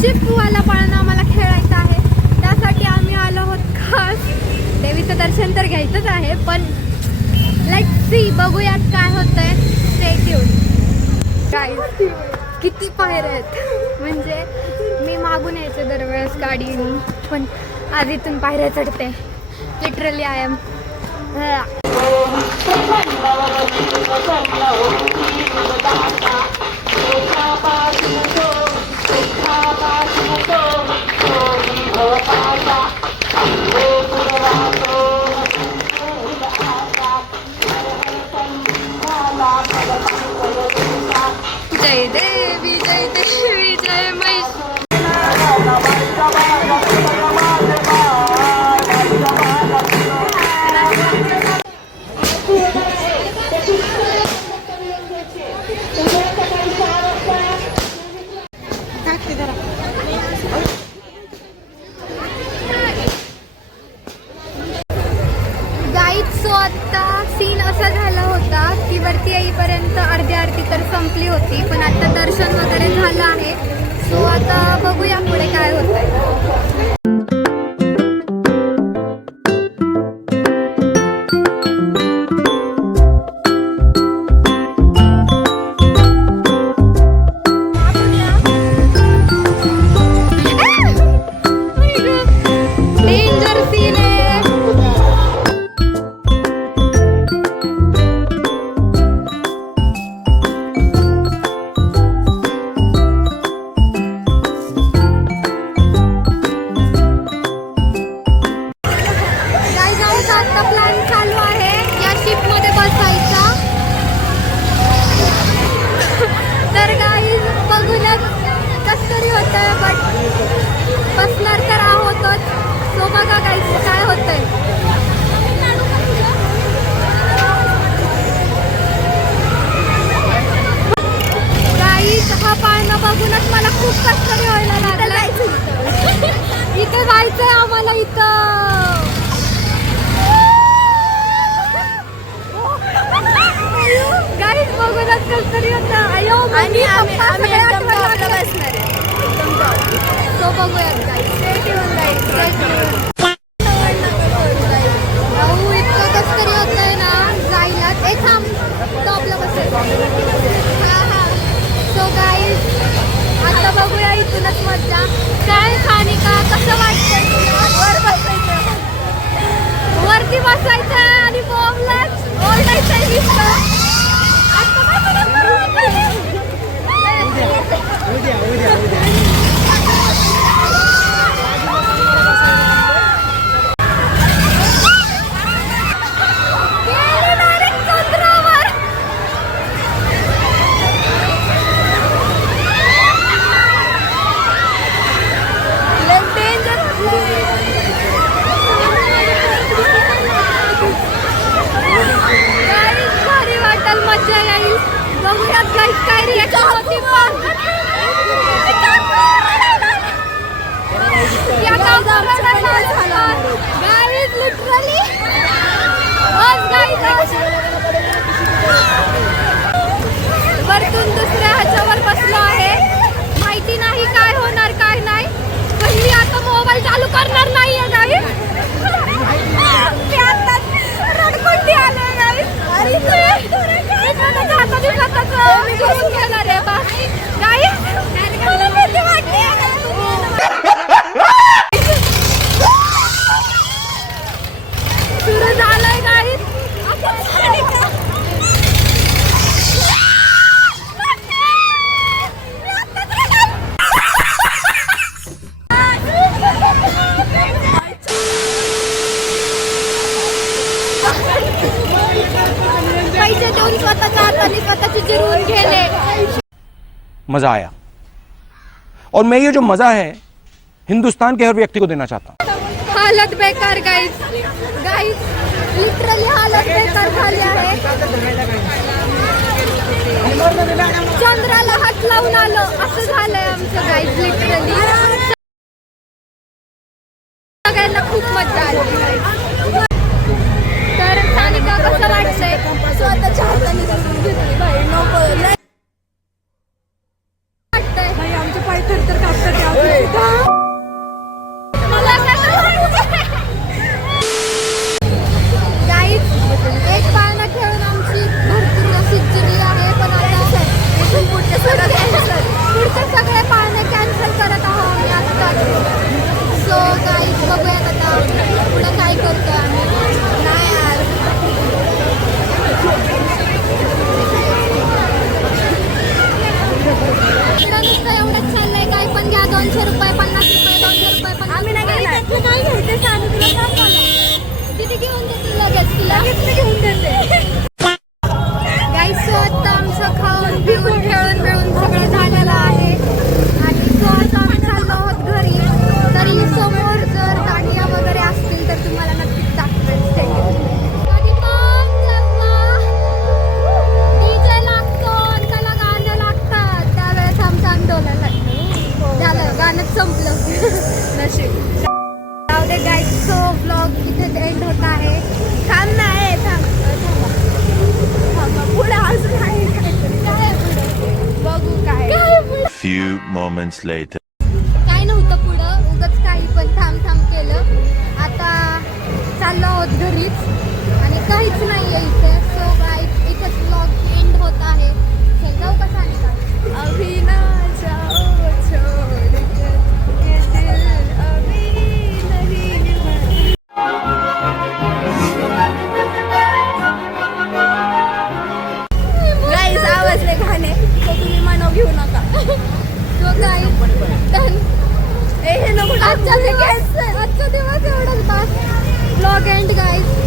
शिपवाला पाळणा आम्हाला खेळायचा आहे. त्यासाठी आम्ही आलो आहोत खास. देवीचं दर्शन तर घ्यायचंच आहे पण लाईक सी बघूयात काय होतंय. स्टेट येऊन काय किती पायऱ्या आहेत? म्हणजे मी मागून यायचे दरवेळेस गाडीने पण आज इथून पायऱ्या चढते. लिटरली आय एम जय संपली होती पण आता दर्शन वगैरे झालं आहे. सो आता बघूया पुढे काय आहे तरी होत आहे बट बसणार तर आहोतच. सो बघा काही काय होतंय. गाईज हा पाळणा बघूनच मला खूप कष्ट व्हायला लागला. इथे जायचंय आम्हाला इथं गाईज बघूनच कस तरी होतं अयो आणि आम्ही आम्ही एकदम टॉपला बसणार आहे. तो बघूयात गाईज स्टेट येऊन गाईज भाऊ इतकं कस तरी होतंय ना जायला ए थांब टॉपला बसेल हा हा सो गाईज आता बघूया इथूनच मज्जा काय सानिका कसं वाटतंय तुला वर बसायचं वरती बसायचं आणि बॉम्बलाच ओरडायचं नुसतं. आता बघा ना गेली direct चंद्रावर. लय danger गाईस भारी वाटेल मजा येईल बघूयात गाईस काय होती पण या लिटरली वरतून दुसऱ्या ह्याच्यावर बसलो आहे. मज़ा आया। और मैं ये जो मज़ा है, हिंदुस्तान के हर व्यक्ति को देना चाहता हूँ। हालत बेकार गाईस गाईस लिटरली हालत बेकार झाली आहे चंद्राला हात लावून आलो, असं झालंय आमचं गाईस लिटरली सगळ्यांना खूप मज़ा आली तर सानिका कसं वाटतंय. स्वतःच्या नशीब. ब्लॉग इथे एंड होत आहे. थांब नाही थांब. थांबा. पुढे अजून आहे. काहीतरी. काय पुढे? बघू काय Few moments later. काय नव्हतं पुढं? उगच काही पण थांब थांब केलं. आता चाललो आहोत घरीच. आणि काहीच नाही आहे इथे. सो गाय इथेच ब्लॉग एंड होत आहे. जाऊ का सांगता अभी important guys.